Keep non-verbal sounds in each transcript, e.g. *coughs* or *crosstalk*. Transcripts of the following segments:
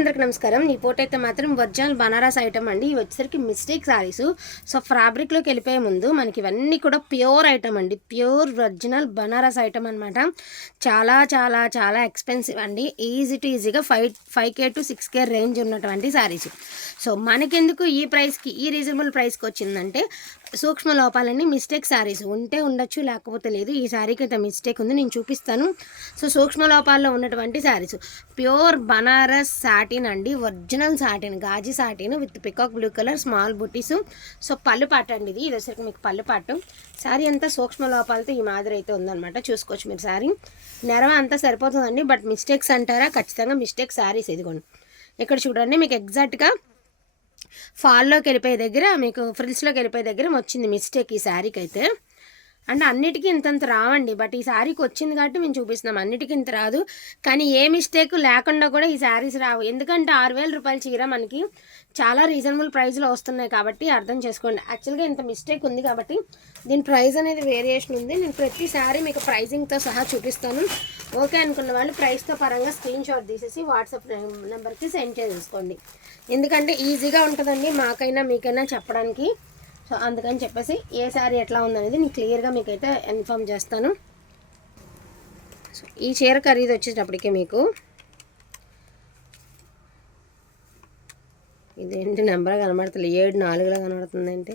అందరికి నమస్కారం. ఈ పోటీ అయితే మాత్రం ఒరిజినల్ బనారస్ ఐటమ్ అండి. ఇవి వచ్చేసరికి మిస్టేక్ సారీస్. సో ఫ్యాబ్రిక్లోకి వెళ్ళిపోయే ముందు మనకి ఇవన్నీ కూడా ప్యూర్ ఐటమ్ అండి. ప్యూర్ ఒరిజినల్ బనారస్ ఐటమ్ అనమాట చాలా చాలా చాలా ఎక్స్పెన్సివ్ అండి. ఈజీ టు ఈజీగా five five K to six K range ఉన్నటువంటి సారీస్. సో మనకెందుకు ఈ ప్రైస్కి ఈ రీజనబుల్ ప్రైస్కి వచ్చిందంటే సూక్ష్మ లోపాలన్నీ మిస్టేక్ శారీస్ ఉంటే ఉండొచ్చు లేకపోతే లేదు. ఈ శారీకి అయితే మిస్టేక్ ఉంది నేను చూపిస్తాను. సో సూక్ష్మ లోపాల్లో ఉన్నటువంటి శారీస్ ప్యూర్ బనారస్ సాటిన్ అండి. Original satin Ghazi satin with peacock blue colour small buttis so పళ్ళు పాట అండి ఇది. ఇది వచ్చరికి మీకు పళ్ళు పాటు. శారీ అంతా సూక్ష్మ లోపాలతో ఈ మాదిరి అయితే ఉందన్నమాట. చూసుకోవచ్చు మీరు శారీ నెరవ అంతా సరిపోతుందండి. బట్ మిస్టేక్స్ అంటారా? ఖచ్చితంగా మిస్టేక్ శారీస్ ఇదిగోండి. ఇక్కడ చూడండి మీకు ఎగ్జాక్ట్గా ఫాల్లోకి వెళ్ళిపోయే దగ్గర మీకు ఫ్రిల్స్లోకి వెళ్ళిపోయే దగ్గర వచ్చింది మిస్టేక్ ఈ శారీకి అయితే? అంటే అన్నిటికీ ఇంతంత రావండి. బట్ ఈ శారీకి వచ్చింది కాబట్టి మేము చూపిస్తున్నాం. అన్నిటికీ ఇంత రాదు. కానీ ఏ మిస్టేక్ లేకుండా కూడా ఈ శారీస్ రావు. ఎందుకంటే ఆరు వేల రూపాయల చీర మనకి చాలా రీజనబుల్ ప్రైస్లో వస్తున్నాయి కాబట్టి అర్థం చేసుకోండి. యాక్చువల్గా ఇంత మిస్టేక్ ఉంది కాబట్టి దీని ప్రైస్ అనేది వేరియేషన్ ఉంది. నేను ప్రతి శారీ మీకు ప్రైజింగ్తో సహా చూపిస్తాను. ఓకే అనుకున్న వాళ్ళు ప్రైస్తో పరంగా స్క్రీన్ షాట్ తీసేసి వాట్సాప్ నెంబర్కి సెండ్ చేసేసుకోండి ఎందుకంటే ఈజీగా ఉంటుందండి మాకైనా మీకైనా చెప్పడానికి. సో అందుకని చెప్పేసి ఏ శారీ ఎట్లా ఉందనేది నేను క్లియర్గా మీకైతే ఇన్ఫామ్ చేస్తాను. సో ఈ చీర ఖరీదు వచ్చేటప్పటికి మీకు ఇదేంటి నెంబర్ కనబడుతుంది ఏడు నాలుగులా కనబడుతుంది ఏంటి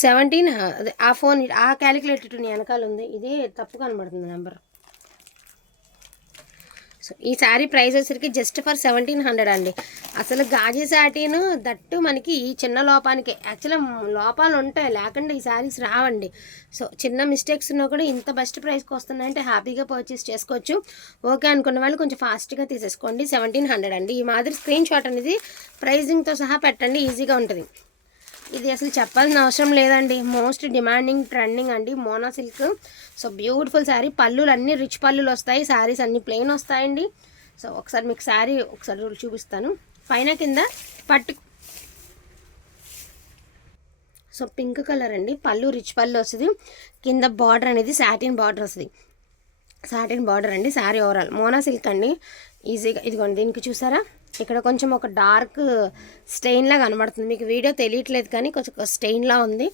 సెవెంటీన్ అదే? ఆ ఫోన్ ఆ క్యాలిక్యులేటర్ వెనకాల ఉంది. ఇది తప్పు కనబడుతుంది నెంబర్ సో ఈ శారీ ప్రైస్ వచ్చేసరికి జస్ట్ ఫర్ సెవెంటీన్ హండ్రెడ్ అండి. అసలు గాజీ శాటీను దట్టు మనకి ఈ చిన్న లోపానికి. యాక్చువల్గా లోపాలు ఉంటాయి లేకుండా ఈ శారీస్ రావండి. సో చిన్న మిస్టేక్స్ ఉన్నా కూడా ఇంత బెస్ట్ ప్రైస్కి వస్తున్నాయంటే హ్యాపీగా పర్చేస్ చేసుకోవచ్చు. ఓకే అనుకున్న వాళ్ళు కొంచెం ఫాస్ట్గా తీసేసుకోండి. సెవెంటీన్ హండ్రెడ్ అండి. ఈ మాదిరి స్క్రీన్ షాట్ అనేది ప్రైజింగ్తో సహా పెట్టండి ఈజీగా ఉంటుంది. ఇది అసలు చెప్పాల్సిన అవసరం లేదండి. మోస్ట్ డిమాండింగ్ ట్రెండింగ్ అండి. Mona silk so beautiful sari పళ్ళులు అన్నీ రిచ్ పళ్ళులు వస్తాయి. శారీస్ అన్ని ప్లెయిన్ వస్తాయండి. సో ఒకసారి మీకు శారీ ఒకసారి చూపిస్తాను. పైన కింద పట్టు. సో పింక్ కలర్ అండి. పళ్ళు రిచ్ పళ్ళు వస్తుంది. కింద బార్డర్ అనేది సాటిన్ బార్డర్ వస్తుంది. సాటిన్ బార్డర్ అండి శారీ ఓవరాల్ మోనా సిల్క్ అండి. ఈజీగా ఇదిగోండి దీనికి చూసారా? ఇక్కడ కొంచెం ఒక డార్క్ స్టెయిన్లా కనబడుతుంది. మీకు వీడియో తెలియట్లేదు కానీ కొంచెం స్టెయిన్లా ఉంది.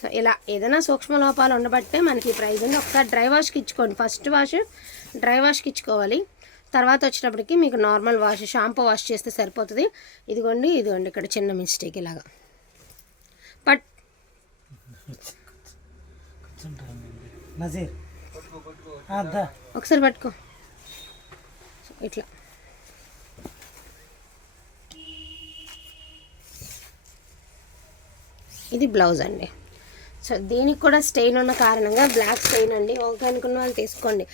సో ఇలా ఏదైనా సూక్ష్మ లోపాలు ఉండబట్టే మనకి ప్రైజ్ ఉంది ఒకసారి డ్రై వాష్కి ఇచ్చుకోండి. ఫస్ట్ వాష్ డ్రై వాష్కి ఇచ్చుకోవాలి. తర్వాత వచ్చేటప్పటికి మీకు నార్మల్ వాష్ షాంపూ వాష్ చేస్తే సరిపోతుంది. ఇదిగోండి ఇదిగోండి ఇక్కడ చిన్న మిస్టేక్ ఇలాగా. బట్ కొంచెం టైం అయింది నజీర్ అద్దా ఒకసారి పట్టుకో. ఇట్లా. ఇది బ్లౌజ్ అండి. సో దీనికి కూడా స్టెయిన్ ఉన్న కారణంగా బ్లాక్ స్టెయిన్ అండి. ఓకే అనుకున్న వాళ్ళు తీసుకోండి.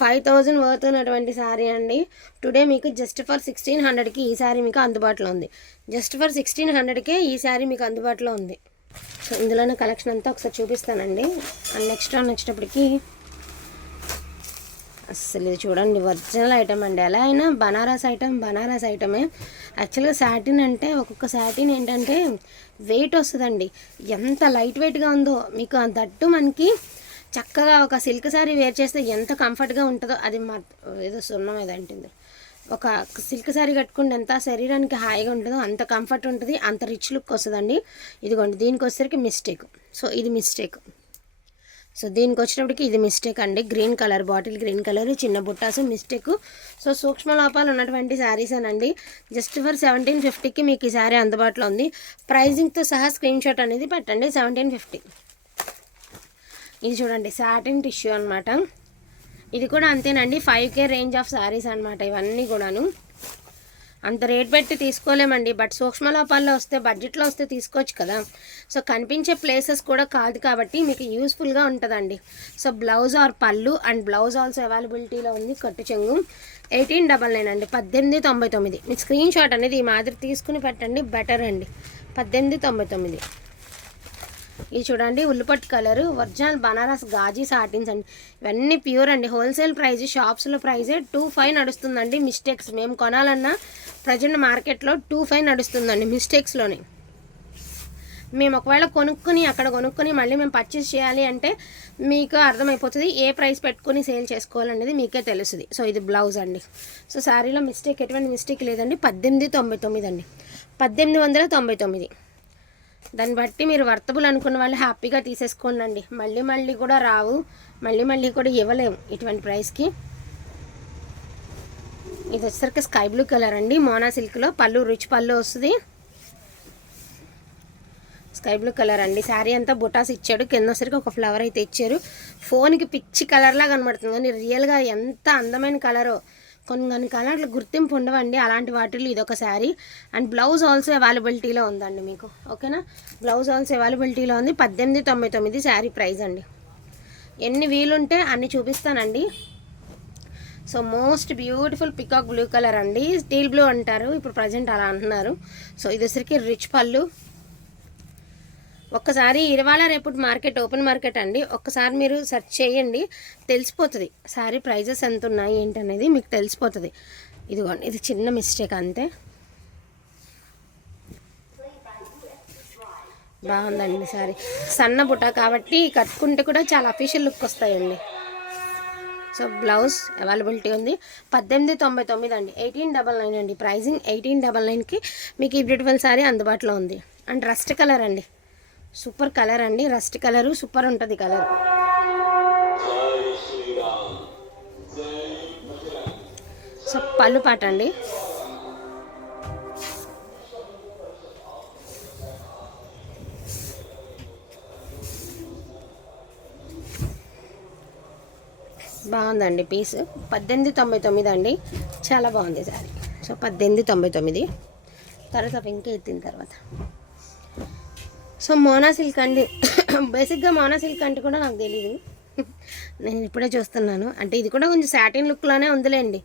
ఫైవ్ థౌజండ్ వర్త్ ఉన్నటువంటి శారీ అండి. టుడే మీకు జస్ట్ ఫర్ సిక్స్టీన్ హండ్రెడ్కి ఈ శారీ మీకు అందుబాటులో ఉంది. జస్ట్ ఫర్ సిక్స్టీన్ హండ్రెడ్కే ఈ శారీ మీకు అందుబాటులో ఉంది. సో ఇందులోనే కలెక్షన్ అంతా ఒకసారి చూపిస్తానండి. అండ్ నెక్స్ట్ వచ్చేటప్పటికి అసలు ఇది చూడండి ఒరిజినల్ ఐటమ్ అండి. ఎలా అయినా బనారస్ ఐటమ్ బనారస్ ఐటమే యాక్చువల్గా సాటిన్ అంటే ఒక్కొక్క శాటిన్ ఏంటంటే వెయిట్ వస్తుందండి. ఎంత లైట్ వెయిట్గా ఉందో మీకు ఆ దట్టు మనకి చక్కగా ఒక సిల్క్ శారీ వేర్ చేస్తే ఎంత కంఫర్ట్గా ఉంటుందో అది మా ఏదో సున్నం ఏదో అంటుంది. ఒక సిల్క్ శారీ కట్టుకుంటే ఎంత శరీరానికి హాయిగా ఉంటుందో అంత కంఫర్ట్ ఉంటుంది అంత రిచ్ లుక్ వస్తుందండి. ఇదిగోండి దీనికి వచ్చేసరికి మిస్టేక్ సో ఇది మిస్టేక్ సో దీనికి వచ్చినప్పటికి ఇది మిస్టేక్ అండి. Green colour bottle green colour చిన్న బుట్టాసు మిస్టేక్ సో సూక్ష్మ లోపాలు ఉన్నటువంటి శారీస్ అనండి. జస్ట్ ఫర్ సెవెంటీన్ ఫిఫ్టీకి మీకు ఈ శారీ అందుబాటులో ఉంది. ప్రైజింగ్తో సహా స్క్రీన్ షాట్ అనేది పెట్టండి. సెవెంటీన్ ఫిఫ్టీ ఇది చూడండి సాటిన్ టిష్యూ అనమాట ఇది కూడా అంతేనండి. Five K range of saris అనమాట ఇవన్నీ కూడాను. అంత రేట్ పెట్టి తీసుకోలేమండి. బట్ సూక్ష్మ లోపాల్లో వస్తే బడ్జెట్లో వస్తే తీసుకోవచ్చు కదా. సో కనిపించే ప్లేసెస్ కూడా కాదు కాబట్టి మీకు యూస్ఫుల్గా ఉంటుందండి. సో బ్లౌజ్ ఆర్ పళ్ళు అండ్ బ్లౌజ్ ఆల్సో అవైలబిలిటీలో ఉంది. కట్టు చెంగు ఎయిటీన్ డబల్ నైన్ అండి. పద్దెనిమిది తొంభై తొమ్మిది. మీకు స్క్రీన్ షాట్ అనేది ఈ మాదిరి తీసుకుని పెట్టండి. బెటర్ అండి. పద్దెనిమిది తొంభై తొమ్మిది. ఇది చూడండి ఉల్లిపట్టు colour. Original Banaras Ghazi satins అండి. ఇవన్నీ ప్యూర్ అండి. హోల్సేల్ ప్రైస్ షాప్స్లో ప్రైజే టూ ఫైవ్ నడుస్తుందండి మిస్టేక్స్. మేము కొనాలన్నా ప్రజెంట్ మార్కెట్లో టూ ఫైవ్ నడుస్తుందండి మిస్టేక్స్లోనే. మేము ఒకవేళ కొనుక్కొని అక్కడ కొనుక్కొని మళ్ళీ మేము పర్చేస్ చేయాలి అంటే మీకు అర్థమైపోతుంది ఏ ప్రైస్ పెట్టుకొని సేల్ చేసుకోవాలనేది మీకే తెలుస్తుంది. సో ఇది బ్లౌజ్ అండి. సో శారీలో మిస్టేక్ ఎటువంటి మిస్టేక్ లేదండి. పద్దెనిమిది తొంభై తొమ్మిది అండి. పద్దెనిమిది వందల తొంభై తొమ్మిది. దాన్ని బట్టి మీరు వర్తబుల్ అనుకున్న వాళ్ళు హ్యాపీగా తీసేసుకోండి మళ్ళీ మళ్ళీ కూడా రావు. మళ్ళీ మళ్ళీ కూడా ఇవ్వలేము ఇటువంటి ప్రైస్కి ఇది వచ్చేసరికి స్కై బ్లూ కలర్ అండి. మోనా సిల్క్లో పళ్ళు రిచ్ పళ్ళు వస్తుంది. స్కై బ్లూ కలర్ అండి. శారీ అంతా బుటాస్ ఇచ్చాడు. కింద వచ్చరికి ఒక ఫ్లవర్ అయితే ఇచ్చారు. ఫోన్కి పిచ్చి కలర్లా కనబడుతుంది. కానీ రియల్గా ఎంత అందమైన కలరో కొన్ని కొన్ని కలర్లు గుర్తింపు ఉండవండి. అలాంటి వాటిల్లో ఇది ఒక శారీ. అండ్ బ్లౌజ్ ఆల్సో అవైలబిలిటీలో ఉందండి మీకు. ఓకేనా? బ్లౌజ్ ఆల్సో అవైలబిలిటీలో ఉంది. పద్దెనిమిది తొంభై తొమ్మిది శారీ ప్రైస్ అండి. ఎన్ని వీలుంటే అన్ని చూపిస్తానండి. So most beautiful peacock blue colour అండి. స్టీల్ బ్లూ అంటారు. ఇప్పుడు ప్రజెంట్ అలా అంటున్నారు. సో ఇది వచ్చరికి రిచ్ పళ్ళు. ఒక్కసారి ఇరవాల రేపు మార్కెట్ ఓపెన్ మార్కెట్ అండి. ఒక్కసారి మీరు సెర్చ్ చేయండి. తెలిసిపోతుంది. సారీ ప్రైజెస్ ఎంత ఉన్నాయి ఏంటనేది మీకు తెలిసిపోతుంది. ఇదిగోండి ఇది చిన్న మిస్టేక్ అంతే. బాగుందండి సారీ. సన్న బుట్ట కాబట్టి కట్టుకుంటే కూడా చాలా అఫీషియల్ లుక్ వస్తాయండి. సో బ్లౌజ్ అవైలబిలిటీ ఉంది. పద్దెనిమిది తొంభై తొమ్మిది అండి. ఎయిటీన్ డబల్ నైన్ అండి. ప్రైజింగ్ ఎయిటీన్ డబల్ నైన్కి మీకు ఈ బ్యూటిఫుల్ సారీ అందుబాటులో ఉంది. అండ్ రస్ట్ కలర్ అండి. సూపర్ కలర్ అండి రస్ట్ కలరు సూపర్ ఉంటుంది కలర్. సో పళ్ళు పాట అండి. బాగుందండి పీస్. పద్దెనిమిది తొంభై తొమ్మిది అండి. చాలా బాగుంది సారీ. సో పద్దెనిమిది తొంభై తొమ్మిది. తర్వాత ఇంకే ఎత్తిన తర్వాత. సో మోనా సిల్క్ అండి. బేసిక్గా మోనా సిల్క్ అంటే కూడా నాకు తెలియదు నేను ఇప్పుడే చూస్తున్నాను. అంటే ఇది కూడా కొంచెం సాటిన్ లుక్లోనే ఉందిలేండి.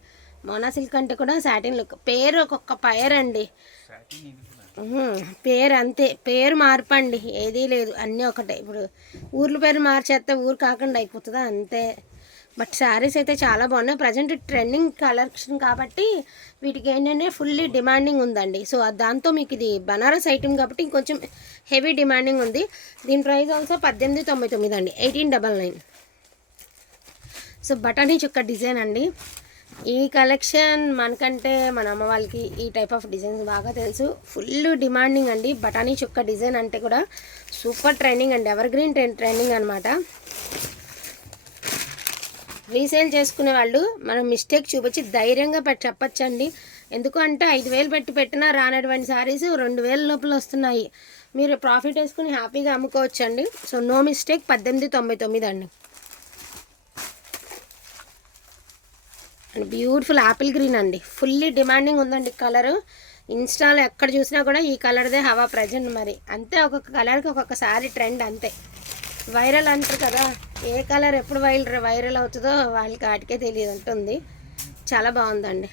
మోనా సిల్క్ అంటే కూడా సాటిన్ లుక్ పేరు ఒక్కొక్క పైర్ అండి. పేరు అంతే. పేరు మార్పండి ఏదీ లేదు. అన్నీ ఒకటే. ఇప్పుడు ఊర్ల పేరు మార్చేస్తే ఊరు కాకుండా అయిపోతుందా? అంతే. బట్ శారీస్ అయితే చాలా బాగున్నాయి. ప్రజెంట్ ట్రెండింగ్ కలెక్షన్ కాబట్టి వీటికి ఏంటంటే ఫుల్లీ డిమాండింగ్ ఉందండి. సో దాంతో మీకు ఇది బనారస్ ఐటమ్ కాబట్టి ఇంకొంచెం హెవీ డిమాండింగ్ ఉంది. దీని ప్రైస్ ఆల్సో పద్దెనిమిది తొంభై తొమ్మిది అండి. Eighteen double nine. సో బటానీ చుక్క డిజైన్ అండి. ఈ కలెక్షన్ మనకంటే మన అమ్మ వాళ్ళకి ఈ టైప్ ఆఫ్ డిజైన్స్ బాగా తెలుసు. ఫుల్ డిమాండింగ్ అండి. బటానీ చుక్క డిజైన్ అంటే కూడా సూపర్ ట్రైనింగ్ అండి. ఎవర్ గ్రీన్ ట్రెండింగ్ అనమాట రీసేల్ చేసుకునే వాళ్ళు మనం మిస్టేక్ చూపించి ధైర్యంగా పెట్టి చెప్పచ్చండి. ఎందుకు అంటే ఐదు వేలు పెట్టి పెట్టినా రానటువంటి శారీస్ రెండు వేల లోపల వస్తున్నాయి. మీరు ప్రాఫిట్ వేసుకుని హ్యాపీగా అమ్ముకోవచ్చండి. సో నో మిస్టేక్ పద్దెనిమిది తొంభై తొమ్మిది అండి. అండ్ బ్యూటిఫుల్ యాపిల్ గ్రీన్ అండి. ఫుల్లీ డిమాండింగ్ ఉందండి కలరు. ఇన్స్టాలో ఎక్కడ చూసినా కూడా ఈ కలర్దే హవా ప్రజెంట్ మరి. అంతే ఒక్కొక్క కలర్కి ఒక్కొక్క శారీ ట్రెండ్ అంతే. వైరల్ అంటారు కదా ఏ కలర్ ఎప్పుడు వైరల్ వైరల్ అవుతుందో వాళ్ళకి వాటికే తెలియదు ఉంటుంది చాలా బాగుందండి.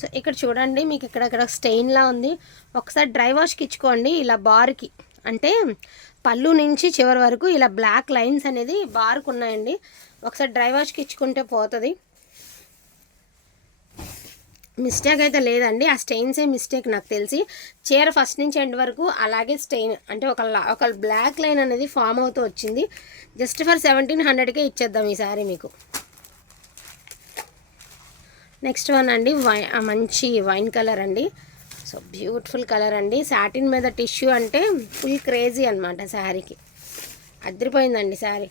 సో ఇక్కడ చూడండి మీకు ఇక్కడ ఇక్కడ స్టెయిన్లా ఉంది. ఒకసారి డ్రై వాష్కి ఇచ్చుకోండి ఇలా బార్కి అంటే పళ్ళు నుంచి చివరి వరకు ఇలా బ్లాక్ లైన్స్ అనేది బార్కు ఉన్నాయండి. ఒకసారి డ్రై వాష్కి ఇచ్చుకుంటే పోతుంది. మిస్టేక్ అయితే లేదండి. ఆ స్టెయిన్సే మిస్టేక్ నాకు తెలిసి. చీర ఫస్ట్ నుంచి ఎండ్ వరకు అలాగే స్టెయిన్ అంటే ఒక లా- ఒక బ్లాక్ లైన్ అనేది ఫామ్ అవుతూ వచ్చింది. జస్ట్ ఫర్ సెవెంటీన్ హండ్రెడ్కే ఇచ్చేద్దాం ఈ మీకు. నెక్స్ట్ వన్ అండి వై మంచి వైన్ కలర్ అండి. సో బ్యూటిఫుల్ కలర్ అండి. సాటిన్ మీద టిష్యూ అంటే ఫుల్ క్రేజీ అనమాట శారీకి అదిరిపోయిందండి శారీ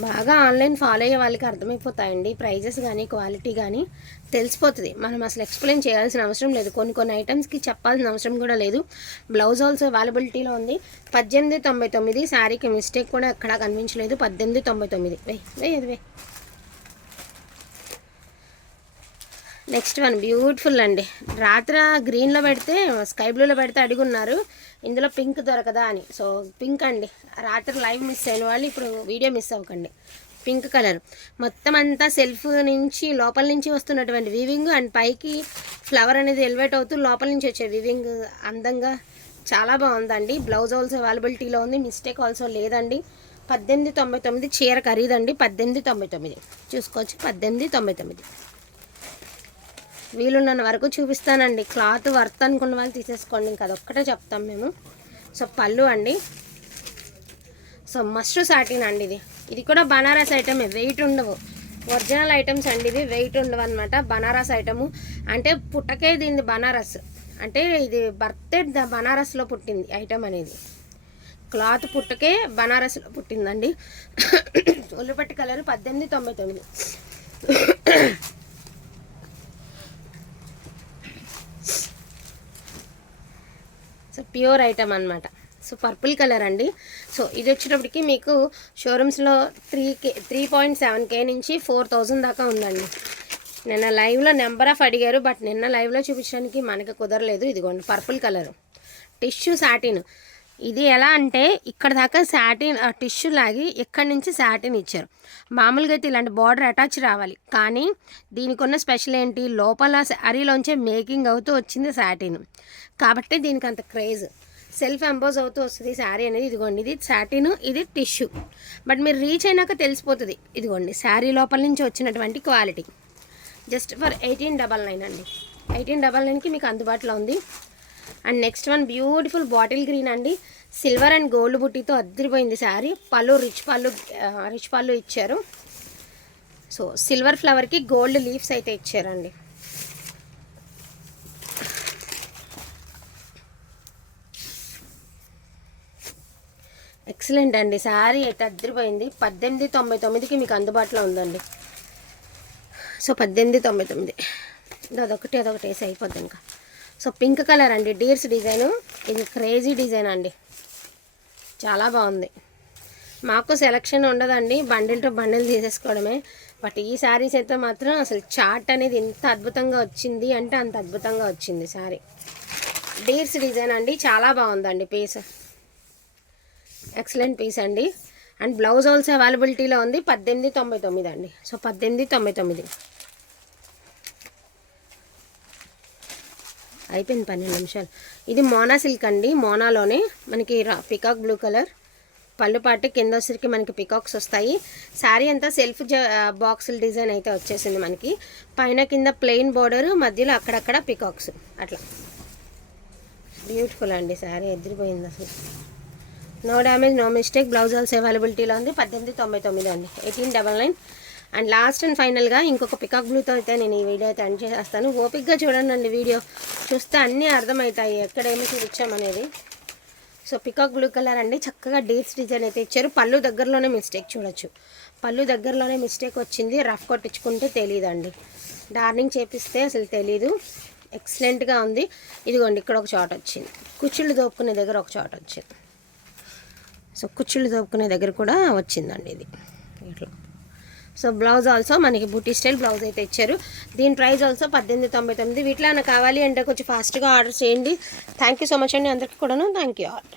బాగా ఆన్లైన్ ఫాలో అయ్యే వాళ్ళకి అర్థమైపోతాయండి. ప్రైజెస్ కానీ క్వాలిటీ కానీ తెలిసిపోతుంది. మనం అసలు ఎక్స్ప్లెయిన్ చేయాల్సిన అవసరం లేదు. కొన్ని కొన్ని ఐటమ్స్కి చెప్పాల్సిన అవసరం కూడా లేదు. బ్లౌజ్ ఆల్సో అవైలబిలిటీలో ఉంది. పద్దెనిమిది తొంభై తొమ్మిది శారీకి మిస్టేక్ కూడా ఎక్కడా కనిపించలేదు. పద్దెనిమిది తొంభై తొమ్మిది. వే వే అది వే నెక్స్ట్ వన్ బ్యూటిఫుల్ అండి. రాత్ర గ్రీన్లో పెడితే స్కై బ్లూలో పెడితే అడుగున్నారు. ఇందులో పింక్ దొరకదా అని. సో పింక్ అండి. రాత్రి లైవ్ మిస్ అయిన వాళ్ళు ఇప్పుడు వీడియో మిస్ అవ్వకండి. పింక్ కలర్ మొత్తం అంతా సెల్ఫ్ నుంచి లోపల నుంచి వస్తున్నటువంటి వివింగ్ అండ్ పైకి ఫ్లవర్ అనేది ఎలివేట్ అవుతూ లోపల నుంచి వచ్చే వివింగ్ అందంగా చాలా బాగుందండి. బ్లౌజ్ ఆల్సో అవైలబిలిటీలో ఉంది. మిస్టేక్ ఆల్సో లేదండి. పద్దెనిమిది తొంభై తొమ్మిది చీర ఖరీదండి. పద్దెనిమిది తొంభై తొమ్మిది. చూసుకోవచ్చు. పద్దెనిమిది తొంభై తొమ్మిది. వీలున్నంత వరకు చూపిస్తానండి. క్లాత్ వర్త్ అనుకున్న వాళ్ళు తీసేసుకోండి. ఇంకా అదొక్కటే చెప్తాం మేము. సో పళ్ళు అండి. సో మస్ట్ సాటిన్ అండి ఇది. ఇది కూడా బనారస్ ఐటమే వెయిట్ ఉండవు. ఒరిజినల్ ఐటమ్స్ అండి ఇవి వెయిట్ ఉండవు అనమాట బనారస్ ఐటము. అంటే పుట్టకే దీనిది బనారస్. అంటే ఇది బర్త్డే బనారస్లో పుట్టింది ఐటమ్ అనేది. క్లాత్ పుట్టకే బనారస్లో పుట్టిందండి. *coughs* ఉల్లిపట్టి కలర్ పద్దెనిమిది తొంభై తొమ్మిది. ప్యూర్ ఐటమ్ అనమాట సో పర్పుల్ కలర్ అండి. సో ఇది వచ్చేటప్పటికి మీకు షోరూమ్స్లో three K three point seven K నుంచి ఫోర్ థౌజండ్ దాకా ఉందండి. నిన్న లైవ్లో నెంబర్ ఆఫ్ అడిగారు బట్ నిన్న లైవ్లో చూపించడానికి మనకి కుదరలేదు. ఇదిగోండి పర్పుల్ కలర్. Tissue satin. ఇది ఎలా అంటే ఇక్కడ దాకా సాటిన్ టిష్యూ లాగి ఇక్కడి నుంచి సాటిన్ ఇచ్చారు. మామూలుగా అయితే ఇలాంటి బార్డర్ అటాచ్ రావాలి. కానీ దీనికి ఉన్న స్పెషల్ ఏంటి? లోపల శారీలోంచే మేకింగ్ అవుతూ వచ్చింది సాటిన్. కాబట్టి దీనికి అంత క్రేజ్. సెల్ఫ్ ఎంపోజ్ అవుతూ వస్తుంది శారీ అనేది. ఇదిగోండి ఇది సాటిన్ ఇది టిష్యూ. బట్ మీరు రీచ్ అయినాక తెలిసిపోతుంది. ఇదిగోండి శారీ లోపల నుంచి వచ్చినటువంటి quality. Just for eighteen double nine అండి. ఎయిటీన్ డబల్ నైన్కి మీకు అందుబాటులో ఉంది. And next one beautiful bottle green అండి. సిల్వర్ అండ్ గోల్డ్ బుట్టితో అద్దరిపోయింది శారీ. పళ్ళు రిచ్ పళ్ళు రిచ్ పళ్ళు ఇచ్చారు. సో సిల్వర్ ఫ్లవర్కి గోల్డ్ లీవ్స్ అయితే ఇచ్చారండి. ఎక్సలెంట్ అండి. శారీ అయితే అద్దరిపోయింది. పద్దెనిమిది తొంభై తొమ్మిదికి మీకు అందుబాటులో ఉందండి. సో పద్దెనిమిది తొంభై తొమ్మిది. అదొకటి అదొకటి వేసి అయిపోద్ది ఇంకా. సో పింక్ కలర్ అండి. Deers design. ఇది క్రేజీ డిజైన్ అండి. చాలా బాగుంది. మాకు సెలక్షన్ ఉండదండి. బండిల్ టు బండిల్ తీసేసుకోవడమే. బట్ ఈ శారీస్ అయితే మాత్రం అసలు చార్ట్ అనేది ఎంత అద్భుతంగా వచ్చింది అంటే అంత అద్భుతంగా వచ్చింది శారీ డీర్స్ డిజైన్ అండి. చాలా బాగుందండి పీస్ ఎక్సలెంట్ పీస్ అండి. అండ్ బ్లౌజ్ ఆల్సో అవైలబిలిటీలో ఉంది. పద్దెనిమిది తొంభై తొమ్మిది అండి. సో పద్దెనిమిది తొంభై తొమ్మిది. అయిపోయింది పన్నెండు నిమిషాలు. ఇది మోనా సిల్క్ అండి. మోనాలోనే మనకి పికాక్ బ్లూ కలర్ పళ్ళుపాటి కింద వచ్చరికి మనకి పికాక్స్ వస్తాయి. శారీ అంతా సెల్ఫ్ బాక్సుల డిజైన్ అయితే వచ్చేసింది మనకి. పైన కింద ప్లెయిన్ బోర్డర్ మధ్యలో అక్కడక్కడ పికాక్స్ అట్లా. బ్యూటిఫుల్ అండి శారీ ఎదిరిపోయింది అసలు. No damage no mistake blouse also అవైలబిలిటీలో ఉంది. పద్దెనిమిది తొంభై తొమ్మిది అండి. Eighteen double nine and last and ఫైనల్గా ఇంకొక పికాక్ బ్లూతో అయితే నేను ఈ వీడియో అయితే ఎండ్ చేసేస్తాను. ఓపిక్గా చూడండి వీడియో. చూస్తే అన్నీ అర్థమవుతాయి ఎక్కడేమి చూపించామనేది. సో పికాక్ బ్లూ కలర్ అండి. చక్కగా డీప్ డిజైన్ అయితే ఇచ్చారు. పళ్ళు దగ్గరలోనే మిస్టేక్ చూడొచ్చు. పళ్ళు దగ్గరలోనే మిస్టేక్ వచ్చింది. రఫ్ కొట్టించుకుంటే తెలియదండి డార్నింగ్ చేపిస్తే అసలు తెలీదు. ఎక్సలెంట్గా ఉంది. ఇదిగోండి ఇక్కడ ఒక చోట వచ్చింది. కుచ్చుళ్ళు దోపుకునే దగ్గర ఒక చోట వచ్చింది. సో కుచ్చుళ్ళు దోపుకునే దగ్గర కూడా వచ్చిందండి ఇది. ఇట్లా. సో బ్లౌజ్ ఆల్సో మనకి బూటీ స్టైల్ బ్లౌజ్ అయితే ఇచ్చారు. దీని ప్రైస్ ఆల్సో పద్దెనిమిది తొంభై తొమ్మిది. వీటిలో కావాలి అంటే కొంచెం ఫాస్ట్గా ఆర్డర్ చేయండి. థ్యాంక్ యూ సో మచ్ అండి. అందరికీ కూడాను థ్యాంక్ యూ ఆల్